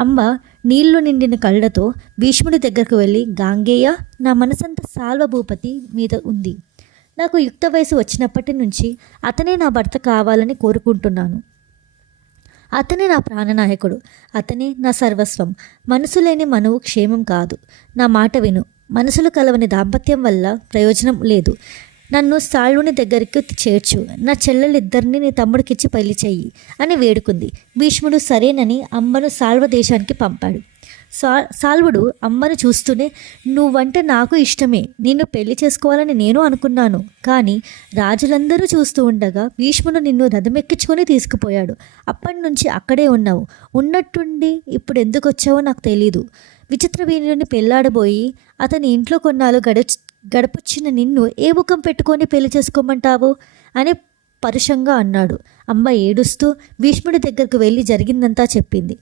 అంబ నీళ్లు నిండిన కళ్ళతో భీష్ముడి దగ్గరకు వెళ్ళి, గాంగేయ, నా మనసంతా సాల్వభూపతి మీద ఉంది. నాకు యుక్త వయసు వచ్చినప్పటి నుంచి అతనే నా భర్త కావాలని కోరుకుంటున్నాను. అతనే నా ప్రాణనాయకుడు, అతనే నా సర్వస్వం. మనసు లేని మనువు క్షేమం కాదు. నా మాట విను. మనసులు కలవని దాంపత్యం వల్ల ప్రయోజనం లేదు. నన్ను సాల్వుని దగ్గరికి చేర్చు. నా చెల్లెలిద్దరిని నీ తమ్ముడికిచ్చి పెళ్లి చెయ్యి అని వేడుకుంది. భీష్ముడు సరేనని అంబను సాల్వ దేశానికి పంపాడు. సాల్వుడు అంబను చూస్తూనే, నువ్వంటే నాకు ఇష్టమే, నిన్ను పెళ్లి చేసుకోవాలని నేను అనుకున్నాను. కానీ రాజులందరూ చూస్తూ ఉండగా భీష్ముడు నిన్ను రథమెక్కించుకొని తీసుకుపోయాడు. అప్పటి నుంచి అక్కడే ఉన్నావు. ఉన్నట్టుండి ఇప్పుడు ఎందుకు వచ్చావో నాకు తెలీదు. విచిత్ర వీరుని పెళ్లాడబోయి అతని ఇంట్లో కొన్నాళ్ళు గడపొచ్చిన నిన్ను ఏ ముఖం పెట్టుకొని పెళ్లి చేసుకోమంటావు అని పరుషంగా అన్నాడు. అంబ ఏడుస్తూ భీష్ముడి దగ్గరకు వెళ్ళి జరిగిందంతా చెప్పింది.